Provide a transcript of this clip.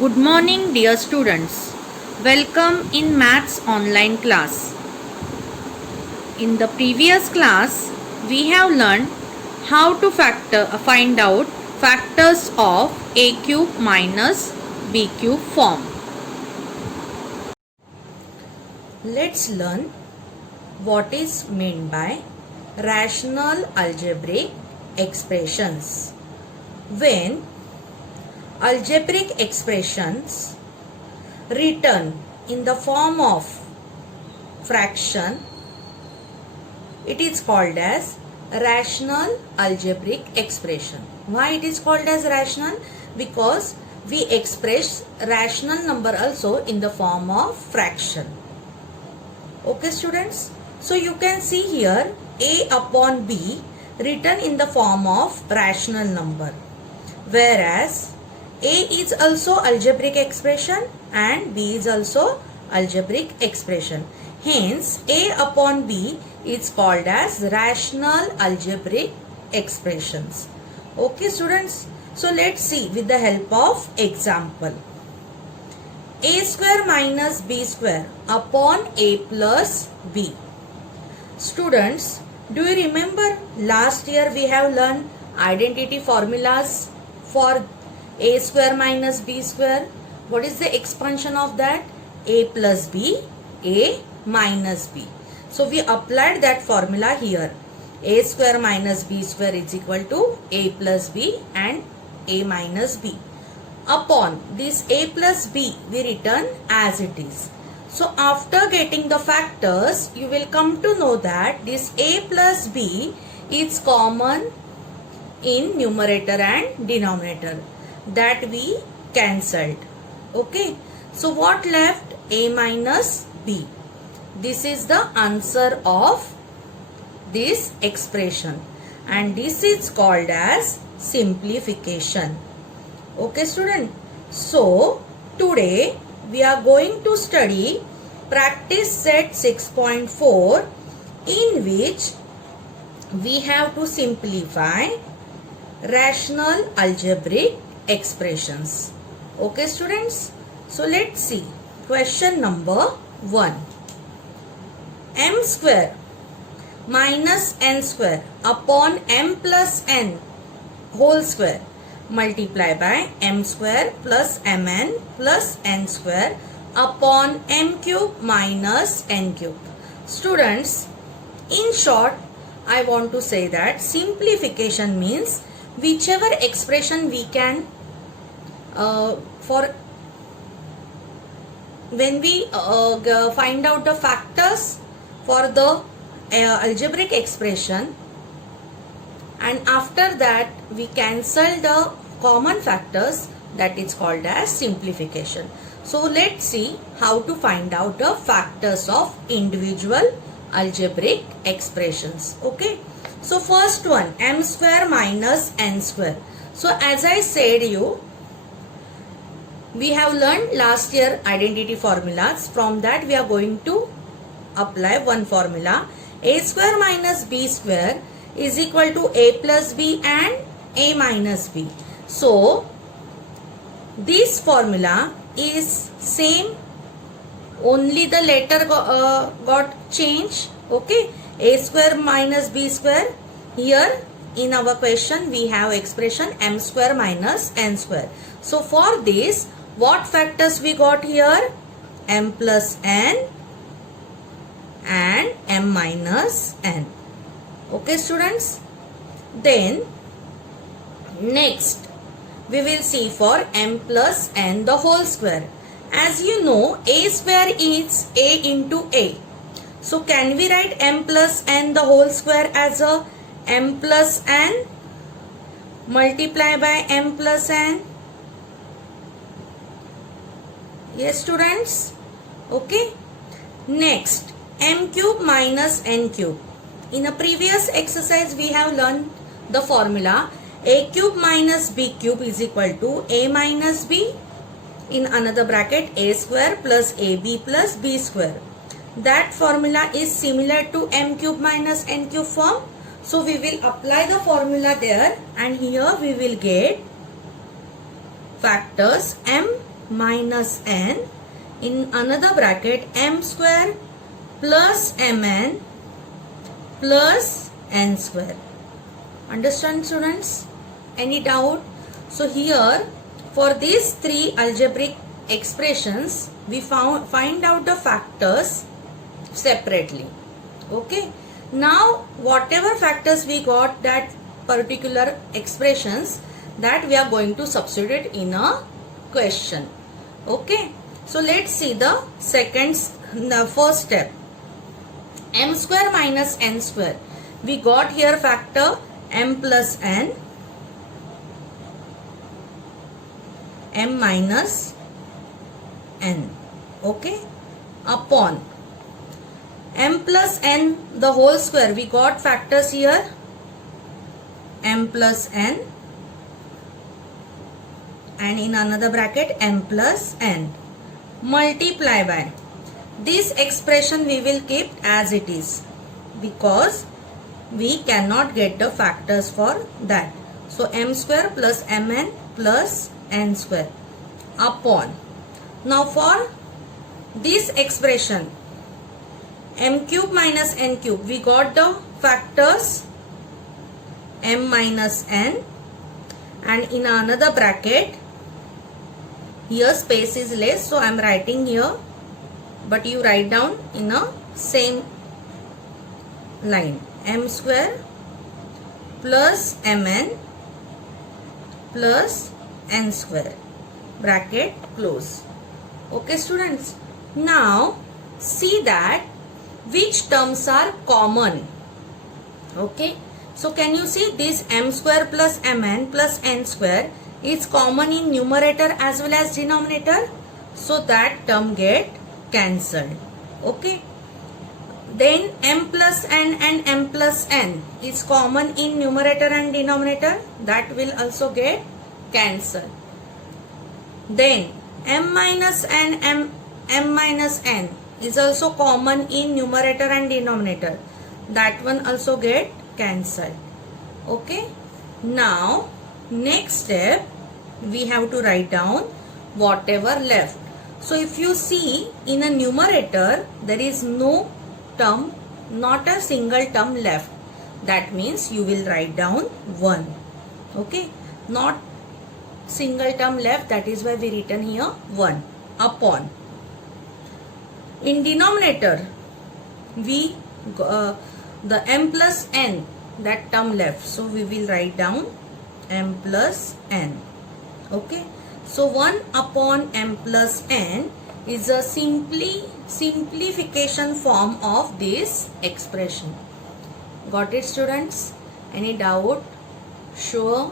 Good morning, dear students. Welcome in Maths online class. In the previous class, we have learned how to find out factors of a cube minus b cube form. Let's learn what is meant by rational algebraic expressions. When algebraic expressions written in the form of fraction, it is called as rational algebraic expression. Why it is called as rational? Because we express rational number also in the form of fraction. Okay students, so you can see here a upon b written in the form of rational number, whereas a is also algebraic expression and b is also algebraic expression. Hence, a upon b is called as rational algebraic expressions. Okay students, so let's see with the help of example. A square minus b square upon a plus b. Students, do you remember last year we have learned identity formulas for a square minus b square? What is the expansion of that? A plus b, a minus b. So we applied that formula here. A square minus b square is equal to a plus b and a minus b. Upon this a plus b we written as it is. So after getting the factors, you will come to know that this a plus b is common in numerator and denominator, that we cancelled. Okay, so what left? A minus b. This is the answer of this expression and this is called as simplification. Okay student, so today we are going to study practice set 6.4, in which we have to simplify rational algebraic expressions. Okay students, so let's see question number 1. M square minus n square upon m plus n whole square multiply by m square plus mn plus n square upon m cube minus n cube. Students, in short, I want to say that simplification means whichever expression we can for when we find out the factors for the algebraic expression, and after that we cancel the common factors, that is called as simplification. So let's see how to find out the factors of individual algebraic expressions. Okay, so first one, m square minus n square. So as I said you, we have learned last year identity formulas. From that we are going to apply one formula. A square minus b square is equal to a plus b and a minus b. So this formula is same, only the letter got changed. Okay, a square minus b square. Here in our question we have expression m square minus n square. So for this, what factors we got here? M plus n and m minus n. Okay students, then next we will see for m plus n the whole square. As you know, a square is a into a. So can we write m plus n the whole square as a m plus n multiply by m plus n? Yes students, okay. Next, m cube minus n cube. In a previous exercise we have learned the formula a cube minus b cube is equal to a minus b, in another bracket a square plus ab plus b square. That formula is similar to m cube minus n cube form. So we will apply the formula there and here we will get factors m minus n, in another bracket m square plus mn plus n square. Understand, students? Any doubt? So here for these three algebraic expressions we find out the factors separately. Okay. Now whatever factors we got that particular expressions, that we are going to substitute in a question. Okay. So let's see the first step. M square minus n square. We got here factor m plus n, m minus n. Okay. Upon m plus n the whole square, we got factors here m plus n, and in another bracket m plus n, multiply by this expression we will keep as it is because we cannot get the factors for that. So m square plus mn plus n square upon. Now for this expression m cube minus n cube, we got the factors m minus n, and in another bracket here space is less, so I am writing here, but you write down in a same line, m square plus mn plus n square, bracket close. Okay students, now see that which terms are common. Okay, so can you see this m square plus mn plus n square is common in numerator as well as denominator, so that term get cancelled. Okay, then m plus n and m plus n is common in numerator and denominator, that will also get cancelled. Then m minus n, m minus n is also common in numerator and denominator, that one also get cancelled. Okay, now next step we have to write down whatever left. So if you see in a numerator there is no term, not a single term left, that means you will write down 1. Okay, not single term left, that is why we written here 1 upon. In denominator we the m plus n, that term left, so we will write down m plus n. Okay, so 1 upon m plus n is a simplification form of this expression. Got it students? Any doubt? Sure.